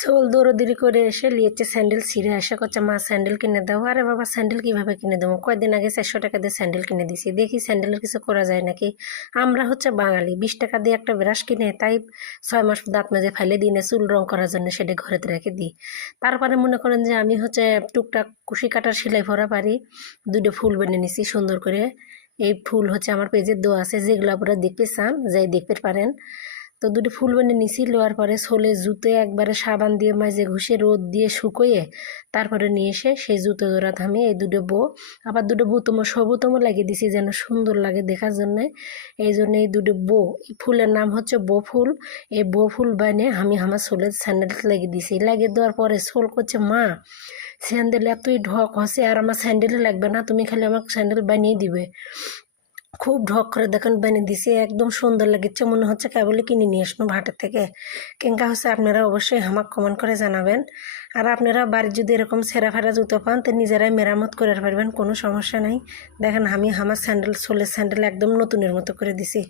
Soul দৌড়দিরি করে এসে লিয়েছে স্যান্ডেল ছিঁড়ে। এসে করছে, মা, স্যান্ডেল কিনে দাও। আরে বাবা, স্যান্ডেল কীভাবে কিনে দেবো? কয়দিন আগে চারশো টাকা দিয়ে স্যান্ডেল কিনে দিছি দেখি স্যান্ডেলের কিছু করা যায় নাকি? আমরা হচ্ছে বাঙালি। বিশ টাকা দিয়ে একটা ব্রাশ কিনে, তাই ছয় মাস দাঁত মেজে ফেলে দিনে চুল রং করার জন্য সেটা ঘরেতে রেখে দিই। তারপরে মনে করেন যে, আমি হচ্ছে টুকটাক কুশি কাটার সেলাই ভরা পারি দুটো ফুল বেনে নিছি সুন্দর করে। এই ফুল হচ্ছে আমার পেজের দোয়া আছে, যেগুলো আপনারা দেখতে চান, যাই দেখতে পারেন। তো দুটো ফুল বেনে নিছি লোয়ার পরে সোলে জুতে একবারে সাবান দিয়ে মাঝে ঘষে রোদ দিয়ে শুকোয়ে তারপরে নিয়ে এসে সেই জুতো জোড়া থামে এই দুটো বো আবার দুটো বুতমো সবুতমো লাগিয়ে দিছি যেন সুন্দর লাগে দেখার জন্যে। এই জন্য এই দুটো বো ফুলের নাম হচ্ছে বো ফুল এই বো ফুল বানিয়ে আমি আমার সোলের স্যান্ডেল লাগিয়ে দিছি। লাগিয়ে দেওয়ার পরে সোল করছে, মা, স্যান্ডেল এতই ঢক হসে আর আমার স্যান্ডেলই লাগবে না, তুমি খালি আমাকে স্যান্ডেল বানিয়ে দিবে। খুব ঢক করে দেখেন বানিয়ে দিছি, একদম সুন্দর লাগিচ্ছে মনে হচ্ছে কেবলই কিনে নিয়ে আসব ভাটের থেকে। কেঙ্কা হচ্ছে, আপনারা অবশ্যই আমাকে কমেন্ট করে জানাবেন। আর আপনারা বাড়ির যদি এরকম সেরা ফেরা জুতো পান, তো নিজেরাই মেরামত করে পারবেন কোনো সমস্যা নাই। দেখেন আমি আমার স্যান্ডেল সোলের স্যান্ডেল একদম নতুনের মতো করে দিছি।